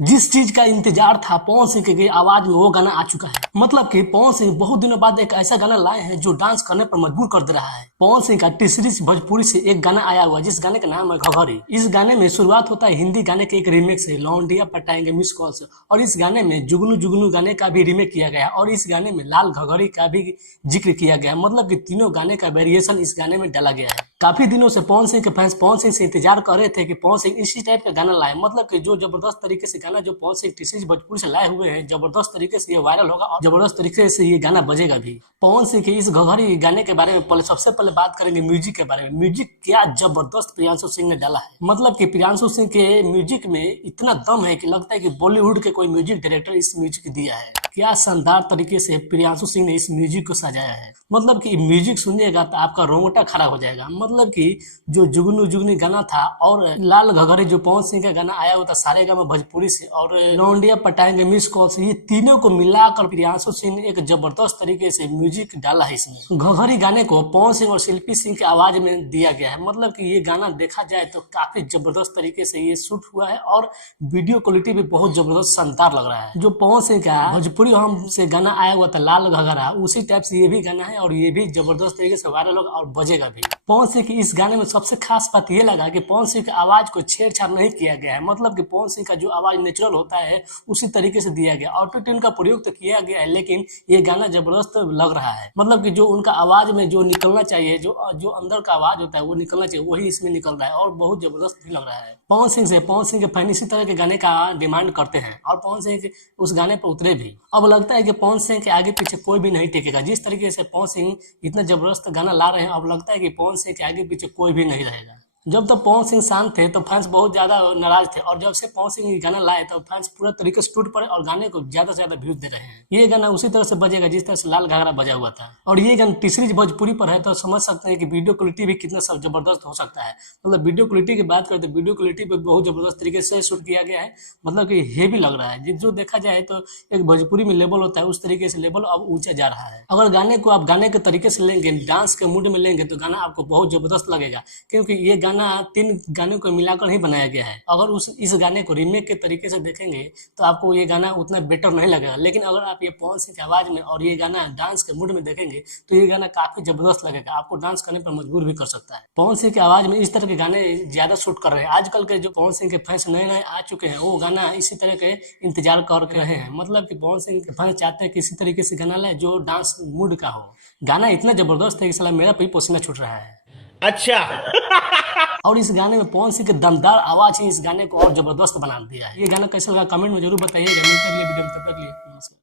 जिस चीज का इंतजार था पवन सिंह की आवाज में वो गाना आ चुका है। मतलब कि पवन सिंह बहुत दिनों बाद एक ऐसा गाना लाए हैं जो डांस करने पर मजबूर कर दे रहा है। पवन सिंह का तीसरी भोजपुरी से एक गाना आया हुआ है जिस गाने का नाम है घघरी। इस गाने में शुरुआत होता है हिंदी गाने के एक रीमेक से, लौंडिया पटाएंगे मिस कॉल से, और इस गाने में जुगनू जुगनू गाने का भी रीमेक किया गया और इस गाने में लाल घघरी का भी जिक्र किया गया। मतलब कि तीनों गाने का वेरिएशन इस गाने में डाला गया है। काफी दिनों से पवन सिंह के फैंस पवन सिंह से इंतजार कर रहे थे कि पवन सिंह इसी टाइप का गाना लाए। मतलब कि जो जबरदस्त तरीके से गाना जो पवन सिंह टीसीज भोजपुरी से लाए हुए हैं, जबरदस्त तरीके से ये वायरल होगा और जबरदस्त तरीके से ये गाना बजेगा भी। पवन सिंह के इस घघरी गाने के बारे में सबसे पहले बात करेंगे म्यूजिक के बारे में। म्यूजिक क्या जबरदस्त प्रियांशु सिंह ने डाला है। मतलब कि प्रियांशु सिंह के म्यूजिक में इतना दम है कि लगता है कि बॉलीवुड के कोई म्यूजिक डायरेक्टर इस म्यूजिक दिया है। क्या शानदार तरीके से प्रियांशु सिंह ने इस म्यूजिक को सजाया है। मतलब कि म्यूजिक सुनिएगा तो आपका रोंगटा खड़ा हो जाएगा। मतलब कि जो जुगनू जुगनी गाना था और लाल घघरी जो पवन सिंह का गाना आया हुआ था सारेगामा भोजपुरी से, और लौंडिया पटाएंगे मिस कॉल से, ये तीनों को मिलाकर प्रियांशु सिंह ने एक जबरदस्त तरीके से म्यूजिक डाला है इसमें। घघरी गाने को पवन सिंह और शिल्पी सिंह की आवाज में दिया गया है। मतलब कि ये गाना देखा जाए तो काफी जबरदस्त तरीके से ये शूट हुआ है और वीडियो क्वालिटी भी बहुत जबरदस्त शानदार लग रहा है। जो पवन सिंह का भोजपुरी हम से गाना आया हुआ था लाल घघरा, उसी टाइप से ये भी गाना है और ये भी जबरदस्त तरीके से वायरल होगा और बजेगा भी। पवन सिंह की इस गाने में सबसे खास बात ये लगा कि पवन सिंह की आवाज को छेड़छाड़ नहीं किया गया है। मतलब कि पवन सिंह का जो आवाज नेचुरल होता है उसी तरीके से दिया गया। ऑटो ट्यून का प्रयोग तो किया गया है लेकिन ये गाना जबरदस्त लग रहा है। मतलब कि जो उनका आवाज में जो निकलना चाहिए, जो अंदर का आवाज होता है वो निकलना चाहिए, वही इसमें निकल रहा है और बहुत जबरदस्त भी लग रहा है। पवन सिंह के फैन इसी तरह के गाने का डिमांड करते हैं और पवन सिंह उस गाने पर उतरे भी। अब लगता है कि पवन सिंह के आगे पीछे कोई भी नहीं टिकेगा। जिस तरीके से पवन सिंह इतना जबरदस्त गाना ला रहे हैं, अब लगता है कि पवन सिंह के आगे पीछे कोई भी नहीं रहेगा। जब तक पवन सिंह शांत थे तो फैंस बहुत ज्यादा नाराज थे और जब से पवन सिंह ये गाना लाए तो फैंस पूरा तरीके से टूट पड़े और गाने को ज्यादा से ज्यादा व्यूज दे रहे हैं। ये गाना उसी तरह से बजेगा जिस तरह से लाल घाघरा बजा हुआ था और ये गाना तीसरी भोजपुरी पर है तो समझ सकते हैं कि वीडियो क्वालिटी भी कितना सब जबरदस्त हो सकता है। मतलब वीडियो क्वालिटी की बात करें तो वीडियो क्वालिटी भी बहुत जबरदस्त तरीके से शूट किया गया है। मतलब कि हेवी लग रहा है। जो देखा जाए तो एक भोजपुरी में लेवल होता है उस तरीके से लेवल अब ऊंचा जा रहा है। अगर गाने को आप गाने के तरीके से लेंगे, डांस के मूड में लेंगे तो गाना आपको बहुत जबरदस्त लगेगा क्योंकि ये गाना तीन गाने को मिलाकर ही बनाया गया है। अगर इस गाने को रीमेक के तरीके से देखेंगे तो आपको ये गाना उतना बेटर नहीं लगेगा, लेकिन अगर आप ये पवन सिंह की आवाज में और ये गाना डांस के मूड में देखेंगे तो ये गाना काफी जबरदस्त लगेगा, आपको डांस करने पर मजबूर भी कर सकता है। पवन सिंह की आवाज में इस तरह के गाने ज्यादा शूट कर रहे हैं। आजकल के जो पवन सिंह के फैंस नए नए आ चुके हैं वो गाना इसी तरह के इंतजार कर रहे हैं। मतलब कि पवन सिंह के फैंस चाहते हैं कि इसी तरीके से गाना लाए जो डांस मूड का हो। गाना इतना जबरदस्त है कि साला मेरा भी पसीना छूट रहा है। अच्छा। और इस गाने में पवन सिंह के दमदार आवाज ही इस गाने को और जबरदस्त बना दिया है। ये गाना कैसा लगा कमेंट में जरूर बताइएगा। मिलते हैं अगले वीडियो में, तब तक के लिए नमस्कार।